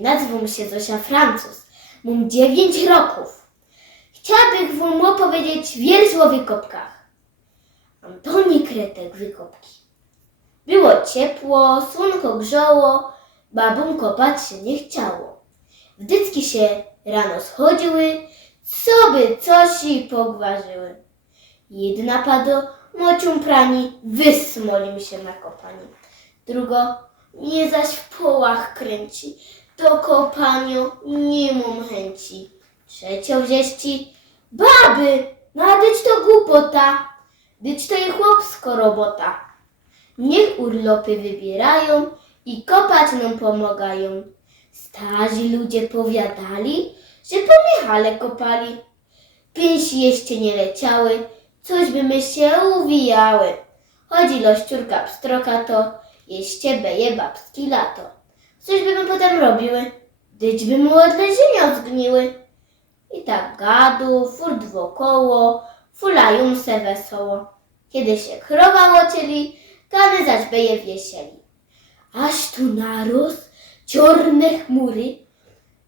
nazywam się Zosia Francuz. Mam 9 roków. Chciałabym wam opowiedzieć wiersz o wykopkach. Antoni Kretek Wykopki. Było ciepło, słonko grzało, babom kopać się nie chciało. Wdycki się rano schodziły, co by coś i pogwarzyły. Jedna pado mocią prani, wysmolił się na kopaniu. Drugo, mnie zaś w połach kręci, do kopaniu nie mam chęci. Trzecio wzieści, baby, nadyć to głupota, dyć to i chłopsko robota. Niech urlopy wybierają i kopać nam pomagają. Starzy ludzie powiadali, że po Michale kopali. Pięści jeszcze nie leciały, coś by my się uwijały. Chodzi lościurka pstroka to, jeszcze beje babski lato. Coś by my potem robiły, dyć by mu od leżenia zgniły. I tak gadu, furt wokoło, fulają se wesoło. Kiedy się krowa łocieli, kany zaś beje wiesieli. Aż tu narósł ciorne chmury,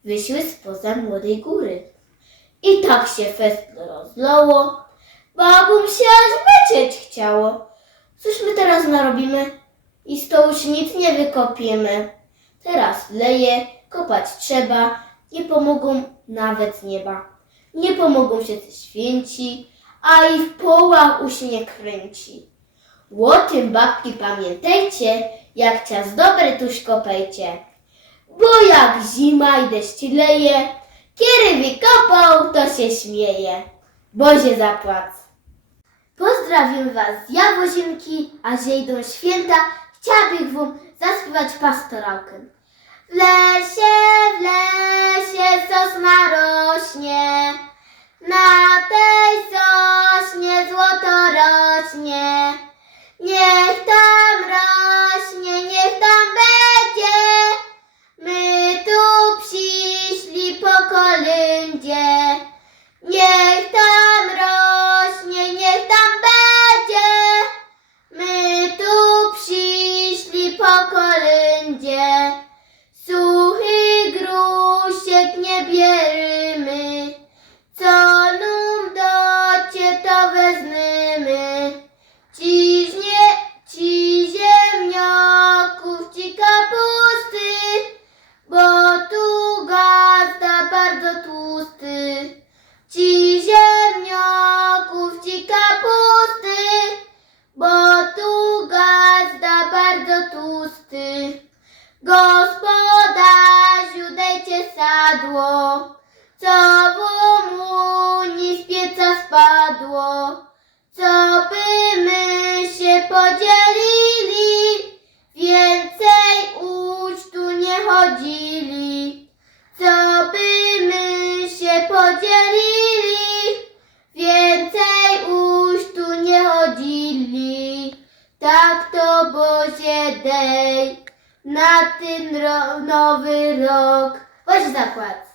wyszły spoza młodej góry. I tak się fest rozlało, babum się aż beczeć chciało. Cóż my teraz narobimy? I z to już nic nie wykopiemy. Teraz leje, kopać trzeba, nie pomogą nawet nieba. Nie pomogą się te święci, a i w połach uśnie kręci. O tym babki pamiętajcie, jak czas dobry tuż kopejcie. Bo jak zima i deszcz leje, kiedy wykopał, to się śmieje. Bozie zapłac. Pozdrawiam Was z Jawozinki, a że idą święta, chciałabym Wam zaśpiewać pastorałkę. W lesie, w lesie sosna rośnie, co by my się podzielili, więcej ucztu nie chodzili, co by my się podzielili, więcej ucztu nie chodzili, tak to Bozie dej na ten ro- nowy rok. Weź zakład.